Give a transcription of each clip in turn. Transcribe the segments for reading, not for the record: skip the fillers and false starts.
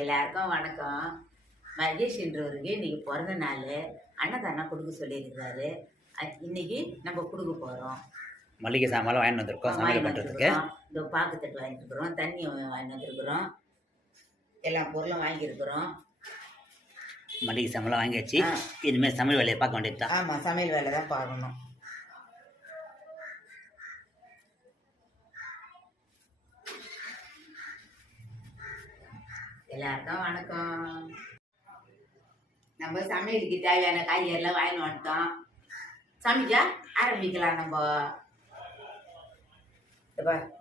எல்லாருக்கும் வணக்கம். மகேஷ்ன்றவருக்கு இன்னைக்கு பிறந்த நாள். அன்னதானம் கொடுக்க சொல்லியிருக்கிறாரு. இன்னைக்கு நம்ம கொடுக்க போகிறோம். மளிகை சாமான் வாங்கிட்டு வந்திருக்கோம் சமையல் பண்ணுறதுக்கு. இந்த பாக்குத்தட்டு வாங்கிட்டு இருக்கிறோம், தண்ணி வாங்கிட்டு வந்துருக்குறோம், எல்லா பொருளும் வாங்கியிருக்கிறோம். மளிகை சாமான் வாங்கியாச்சு. இனிமேல் சமையல் வேலையை பார்க்க வேண்டியது தான். ஆமாம், சமையல் வேலை தான் பார்க்கணும். எல்லாருக்கும் வணக்கம். நம்ம சமையலுக்கு தேவையான காய்கறிலாம் வாங்கிட்டு வந்துட்டோம். சமைக்க ஆரம்பிக்கலாம். நம்ம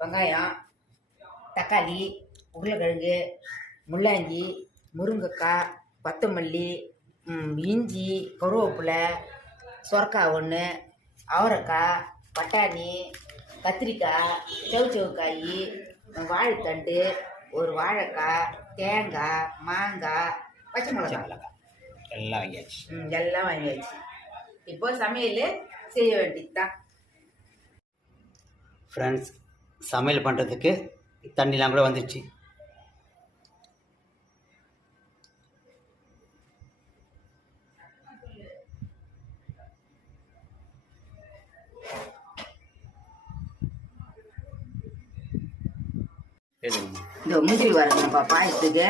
வெங்காயம், தக்காளி, உருளைக்கிழங்கு, முள்ளங்கி, முருங்கைக்காய், கொத்தமல்லி, இஞ்சி, கருவேப்பிலை, சொரக்காய் ஒன்று, அவரைக்காய், பட்டாணி, கத்திரிக்காய், செவக்காய், வாழைத்தண்டு, ஒரு வாழைக்காய், தேங்காய், மாங்காய், பச்சை மிளகாய் எல்லாம் வாங்கியாச்சு. எல்லாம் வாங்கியாச்சு. இப்போ சமையல் செய்ய வேண்டியது தான். ஃப்ரெண்ட்ஸ், சமையல் பண்ணுறதுக்கு தண்ணிலாம் கூட வந்துடுச்சு. இந்த முந்திரி வரணும்ப்பா பாயசத்துக்கு.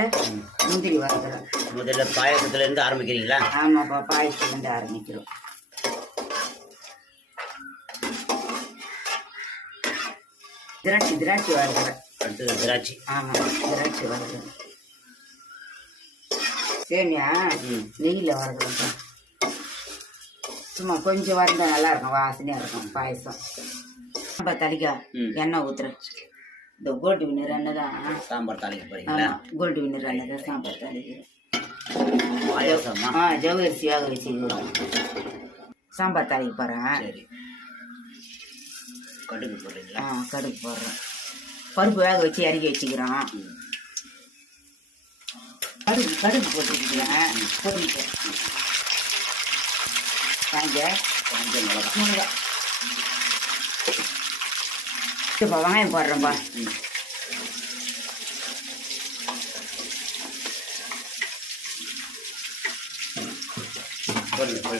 முந்திரி வரதுறேன். முதல்ல பாயசத்துலேருந்து ஆரம்பிக்கிறீங்களா? ஆமாப்பா, பாயசத்துலேருந்து ஆரம்பிக்கிறோம். திராட்சை வரதுறேன். அடுத்தது திராட்சை. ஆமாம், திராட்சை வரதுறேன். சேமியா நெய்யில் வரதுறேன்ப்பா. சும்மா கொஞ்சம் வரந்தா நல்லா இருக்கும், வாசனையாக இருக்கும் பாயசம். நம்ம தலிக்கா எண்ணெய் ஊற்றுறேன். இந்த கோல்டு வின்னர் எண்ணெய் தான் சாம்பார் தாளிக்க போகிறீங்களா? கோல்டு வின்னர் எண்ணெய் தான் சாம்பார் தாளிக்கிறேன். பாயசமா? ஜவ்வரிசி வேக வச்சுக்கிறோம். சாம்பார் தாளிக்க போகிறேன். சரி. கடுகு போடுறீங்களா? கடுகு போடுறேன். பருப்பு வேக வச்சு இறக்கி வச்சுக்கிறோம். கடுகு போட்டுக்கிறேன். போட்டுக்கிறேன். மிளகா. இப்போ வெங்காயம் போடுறேன்ப்பா.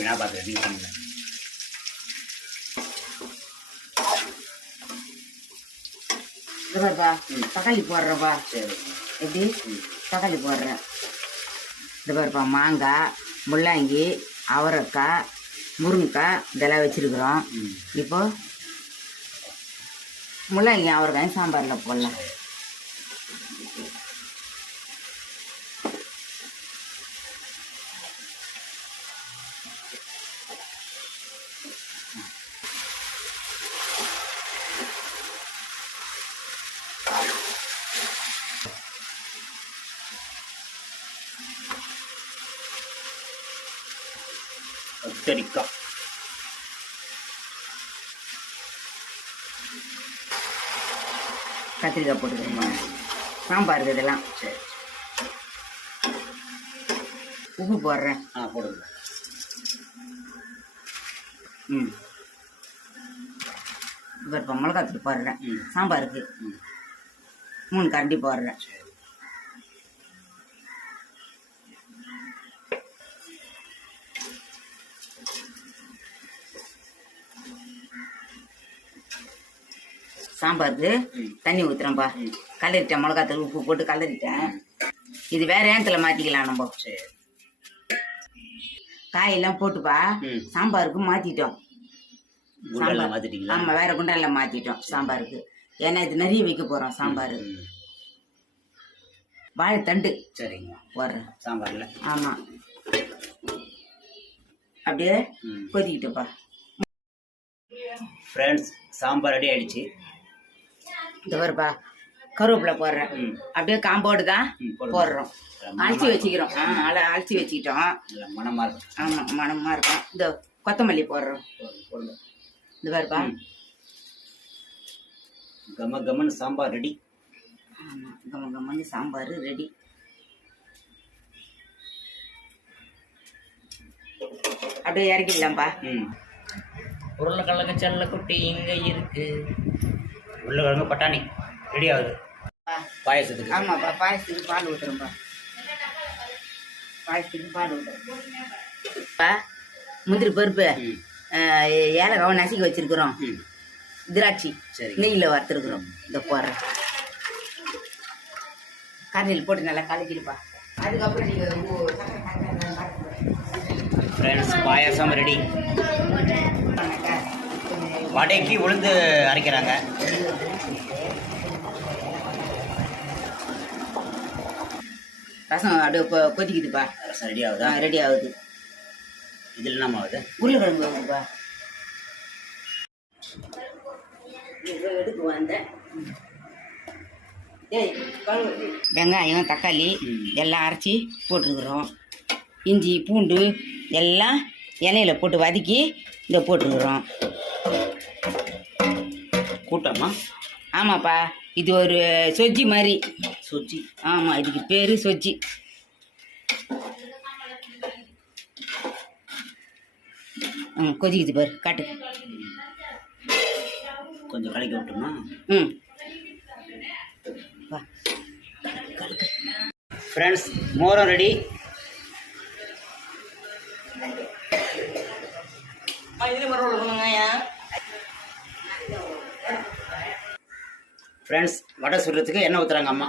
நான் பார்த்துக்கிறேன், நீங்கள் பண்ணுங்க. இதுப்பா தக்காளி போடுறேன்ப்பா. சரி. எப்படி தக்காளி போடுறேன். இது பாருப்பா, மாங்காய், முள்ளங்கி, அவரைக்காய், முருங்கைக்காய் இதெல்லாம் வச்சுருக்குறோம். இப்போ முள்ளங்கி அவரைக்காயும் சாம்பாரில் போடலாம். கத்திரிக்காய், கத்திரிக்காய் போட்டுக்கிறோமா சாம்பாருக்கு இதெல்லாம். சரி. உப்பு போடுறேன். போடுங்க. இப்போ மிளகாத்தூள் போடுறேன். சாம்பாருக்கு 3 கரண்டி போடுறேன். சாம்பாருக்கு தண்ணி ஊற்றுறேன்ப்பா. கலரிட்டேன், மிளகாத்தூள் உப்பு போட்டு கலரிட்டேன். இது வேற ஏனத்தில் மாற்றிக்கலாம் நம்ம. காயெல்லாம் போட்டுப்பா சாம்பாருக்கு மாற்றிட்டோம். ஆமாம், வேற குண்டால மாற்றிட்டோம் சாம்பாருக்கு. ஏன்னா இது நிறைய வைக்க போகிறோம் சாம்பார். வாழைத்தண்டு சரிங்க போடுறேன் சாம்பாரில். ஆமாம், அப்படியே கொதிக்கிட்டுப்பா. ஃப்ரெண்ட்ஸ், சாம்பார் ரெடி ஆகிடுச்சு. இந்த வருப்பா கருவேப்பிலை போடுறேன். அப்படியே காம்போடு தான் போடுறோம். அழைச்சி வச்சுக்கிறோம். அழைச்சி வச்சுக்கிட்டோம். மணமாக இருக்கும். ஆமாம், மணமாக இருக்கும். இந்த கொத்தமல்லி போடுறோம். இந்த வருப்பா கமன்னு சாம்பார் ரெடி. ஆமாம், கமன்னு சாம்பார் ரெடி. அப்படியே இறக்கிடலாம்ப்பா. உருளைக்கிழங்கு செல்ல குட்டி இங்கே இருக்கு. உருளைக்கிழங்கு பட்டாணி ரெடி ஆகுது பாயசத்துக்கு. ஆமாப்பா, பாயசத்துக்கு பால் ஊற்றுறோம்ப்பா. பாயசத்துக்கு பால் விடுறேன். முந்திரி பருப்பு ஏலக்காவை நசுக்கி வச்சிருக்கிறோம். திராட்சை சரி. நெய்யில் வறுத்துருக்குறோம். இந்த போடுறேன். கரையில் போட்டு நல்லா கலக்கிடுப்பா. அதுக்கப்புறம் நீங்கள் ஃப்ரெண்ட்ஸ் பாயாசம் ரெடி. வடைக்கு உளுந்து அரைக்கிறாங்க. ரசம் அப்படியே கொதிக்குதுப்பா. ரசம் ரெடி ஆகுதா? ரெடி ஆகுது. இதில் என்ன ஆகுது? உருளைக்கிழங்கு ஆகுதுப்பா. எடுக்க வந்தேன். வெங்காயம் தக்காளி எல்லாம் அரைச்சி போட்டுருக்குறோம். இஞ்சி பூண்டு எல்லாம் எண்ணெயில் போட்டு வதக்கி இதை போட்டுருக்குறோம். கூட்டமா? ஆமாப்பா, இது ஒரு சொஜ்ஜி மாதிரி. சொஜ்ஜி? ஆமாம், இதுக்கு பேர் சொஜ்ஜி. கொதிக்குது பாரு, காட்டு. கொஞ்சம் கலக்கி விட்டோமா? வா ஃப்ரெண்ட்ஸ், மோரம் ரெடி. ஃப்ரெண்ட்ஸ், வடை சுடுறதுக்கு எண்ணெய் ஊற்றுறாங்க அம்மா.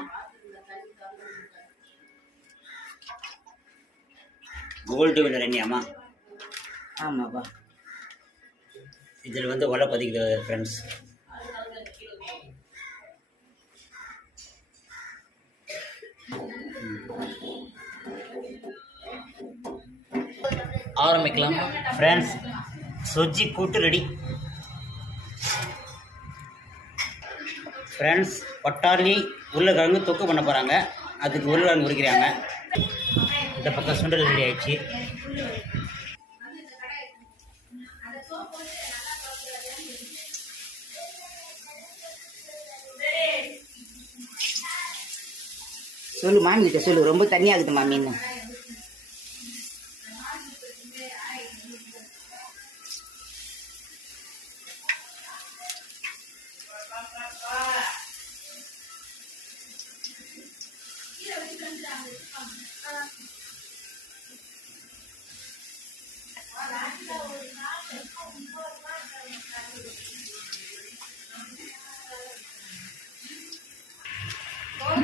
கோல்டு வின்னர் எண்ணெயாம்மா? ஆமாப்பா. இதில் வந்து வடை பதிக்குது ஃப்ரெண்ட்ஸ். ஆரம்பிக்கலாம். ஃப்ரெண்ட்ஸ், சொஜ்ஜி கூட்டு ரெடி. ஃப்ரெண்ட்ஸ், பட்டாணி உருளைக்கிழங்கு தொக்கு பண்ண போகிறாங்க. அதுக்கு உருளைக்கிழங்கு உரிக்கிறாங்க. இந்த பக்கம் சுண்டல் ரெடி ஆயிடுச்சு. சொல்லு மாமி கிட்ட சொல்லு, ரொம்ப தனியாகுது மாமி. இன்னும்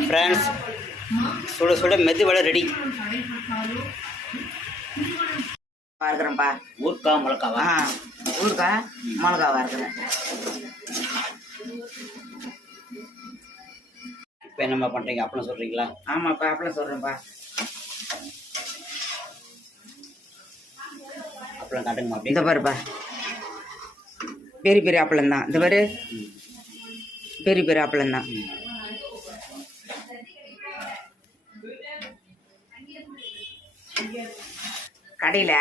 ஃப்ரெண்ட்ஸ், சுட சுட மெது வடை ரெடி. வறுக்கிறேன்ப்பா. ஊர்க்கா மிளகாவா? ஊருக்கா மிளகா வறுக்கிறேன். இப்போ என்னம்மா பண்ணுறீங்க? அப்பளம் சொல்கிறீங்களா? ஆமாப்பா, அப்பளம் சொல்கிறேன்ப்பா. அப்பளம் காட்டுங்கம்மா. அப்படி இந்த பாருப்பா, பெரிய பெரிய அப்பளம் தான். இந்த பாரு, பெரிய பெரிய அப்பளம் தான். கடையில்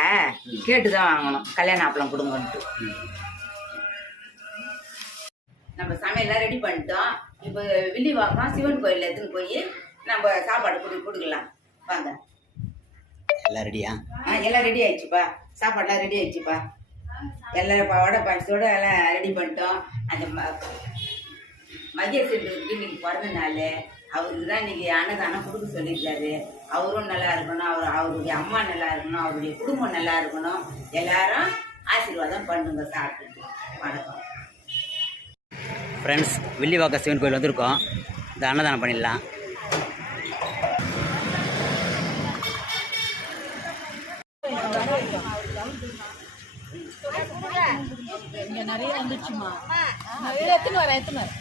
கேட்டு தான் வாங்கணும், கல்யாண அப்பளம் கொடுங்கன்ட்டு. நம்ம சமையல்லாம் ரெடி பண்ணிட்டோம். இப்போ வில்லிவாக்கம் சிவன் கோயில் எடுத்துன்னு போய் நம்ம சாப்பாடு கொடுக்கலாம் வாங்க. எல்லாம் ரெடியா? எல்லாம் ரெடி ஆயிடுச்சுப்பா. சாப்பாடுலாம் ரெடி ஆயிடுச்சுப்பா. எல்லாம் வடை பாயசத்தோட எல்லாம் ரெடி பண்ணிட்டோம். அந்த மகேஷன்றதுக்கு இன்னைக்கு பிறந்த நாள். அவருக்கு தான் இன்னைக்கு அன்னதானம் கொடுக்க சொல்லியிருக்காரு. அவரும் நல்லா இருக்கணும், அவருடைய அம்மா நல்லா இருக்கணும், அவருடைய குடும்பம் நல்லா இருக்கணும். எல்லாரும் ஆசீர்வாதம் பண்ணுங்க. சாப்பிட்டுட்டு வணக்கம். ஃப்ரெண்ட்ஸ், வில்லிவாக்கம் சிவன் கோயில் வந்திருக்கோம். இந்த அன்னதானம் பண்ணிடலாம். நிறைய வந்துச்சுமா. எத்தனை வரேன்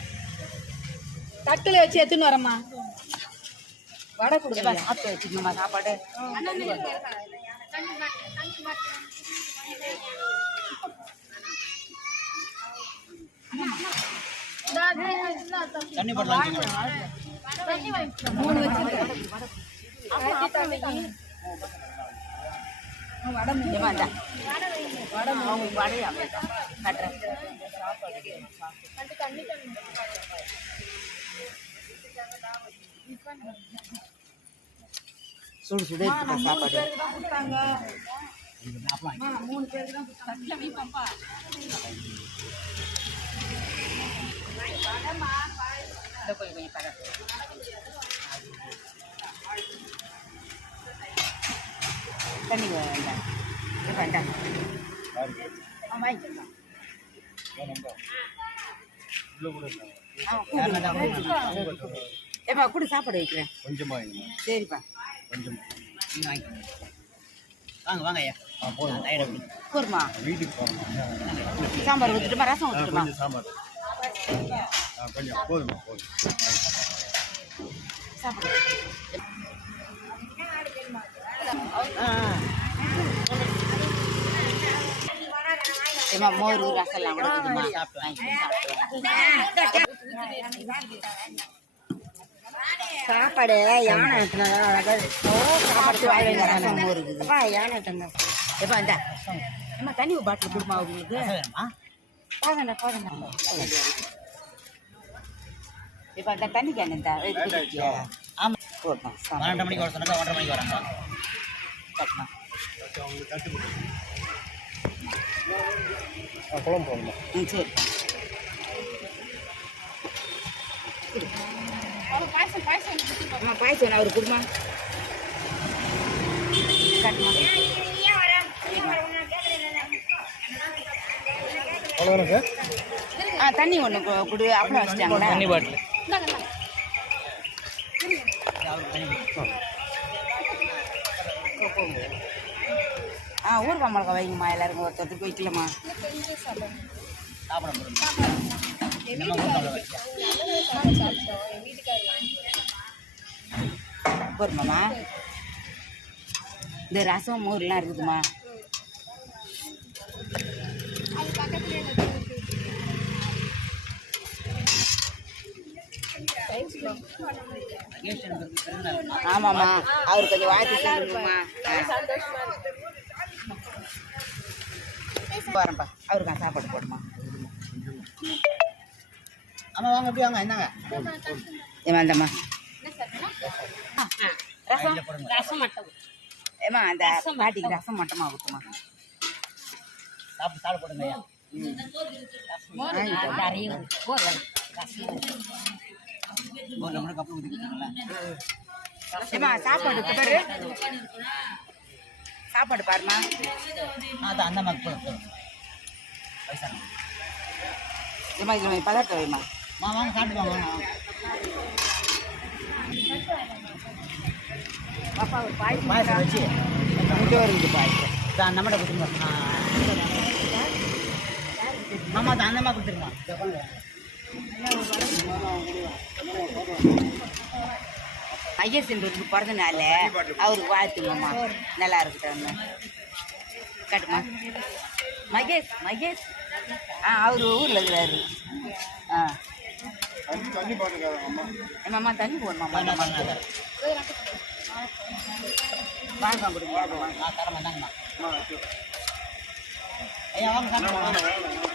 தட்டில் வச்சு எத்தனை வரம்மா. வடை கொடுங்க, சாப்பிட்டு வச்சுக்கணுமா சாப்பாடு. தண்ணி போடலாம். 3 வச்சு சுடு சுடு சாப்பாடு. 3 பேருக்கு தான் தண்ணி வேண்டாம் வேண்டாம் வாங்கிக்கலாம் ஏப்பா கூட சாப்பாடு வைக்கிறேன் கொஞ்சமா சரிப்பா கொஞ்சம் நீங்கள் வாங்கிக்கோங்க வாங்க வாங்க ஐயா போருமா வீட்டுக்கு போகணும் சாம்பார் ஊற்றிட்டுமா ரசம் ஊற்றிட்டுமா கொஞ்சம் சாம்பார் கொஞ்சம் போதுமா போதும் சாப்பாடு ஏமா மோர் ரசம்லாம் கூட கொஞ்சமா சாப்பாடு யானை சாப்பாடு ரசம் மோர் இருக்குது யானை எப்பா இந்த அம்மா தண்ணி பாட்டில் கொடுமா உங்களுக்கு போதண்ணா போதண்ணா இப்போ அந்த தண்ணி கேன் ஆமாம் போட்டோம் 12 மணிக்கு வர சொன்னாங்க 1:30 மணிக்கு வராங்க கட்டணும் குழம்பு போகணுமா ம் சரி அம்மா பாயசம் அவர் கொடுமா கட்டணும் அவ்வளோதானே சார் தண்ணி ஒன்று கொடு அப்புறம் வச்சுட்டாங்களா தண்ணி பாட்டில் ஊறுகாய் மிளகா வைங்கம்மா எல்லாருக்கும் ஒருத்தருக்கு வைக்கலாமா சாப்பிட போருமாம்மா இந்த ரசம் மோர்லாம் இருக்குதுமா ஆமாம்மா அவர் கொஞ்சம் வாழ்த்து சொல்லுங்கம்மா வரேன்ப்பா அவருக்கு சாப்பாடு போடுமா ஆமாம் வாங்க எப்படி வாங்க என்னங்க ஏமா அந்தம்மா ரசம் ரசம் மட்டும் ஏமா அந்த பாட்டிக்கு ரசம் மட்டுமா ஊற்றுமா சாப்பிட்டு சாப்பிட போடுங்க ஐயா ஒரு மணிக்கு அப்புறம் ஊற்றிக்கிட்டாங்களா ஏமா சாப்பாடு பாரு சாப்பாடு பாருமா அதான் அந்த மாதிரி போதும் வயசான ஏமா இதில் பதார்த்தம் வைமா வாங்க சாப்பிட்டு வாங்க பாப்பா ஒரு பாயசம் வச்சு இங்கே இருக்குது பாயசம் நம்மகிட்ட கொடுத்துருங்க மாமா அது அந்தமா கொடுத்துருங்க ஐயர்சன்றது பிறந்தனால அவருக்கு வாழ்த்துங்கம்மா நல்லா இருக்கட்டும் கட்டுமா மகேஷ் மகேஷ் அவர் ஊரில் இருக்கிறாரு ஏமாம்மா தண்ணி போடணுமாம்மா வாங்க கொடுங்க தர மாட்டாங்கம்மா ஐயா வாங்க சாப்பிடுவாங்க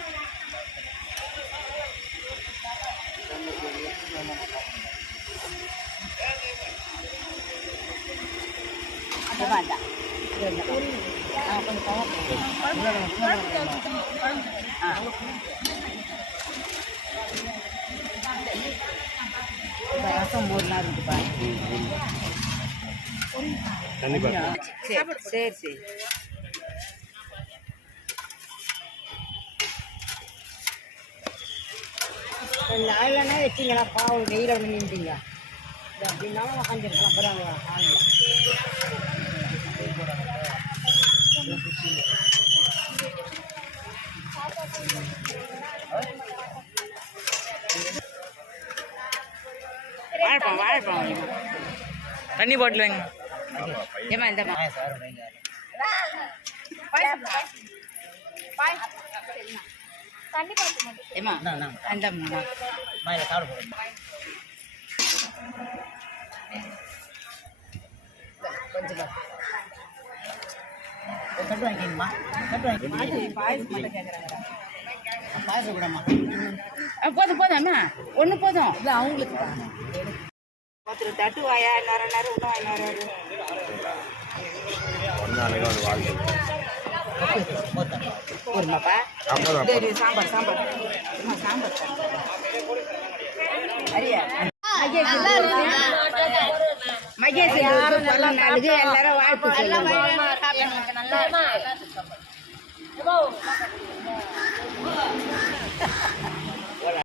வேண்டாம் ரசம் மோர்லாம் இருக்குப்பா சரி சரி சரி நாயிலன்னா வச்சிங்களா பாவம் வெயில வந்து நின்றீங்க அப்படின்னா உட்காந்துருக்கலாம் அப்புறம் வாழைப்பழம் வாழைப்பழம் தண்ணி பாட்டில் வைங்க ஏமா இந்த ஏமா அந்த மாயில சாப்பிட போடுங்க கொஞ்சம் கட்டு வாங்கிக்கணுமா கட்டு வாங்கிக்கணும் பாயசம் மட்டும் கேட்குறாங்க பாயசம் கூடம்மா போதும் போதும் அம்மா ஒன்று போதும் இல்லை அவங்களுக்கு ஒருத்தர் தட்டு வாயா நேரம் நேரம் இன்னும் ஒருமாப்பா சரி சாம்பார் சாம்பார் அம்மா சாம்பார் அரியா மகேஸ்வரி பிறந்த நாளுக்கு எல்லாரும் வாழ்த்து சொல்லுங்க. நல்லா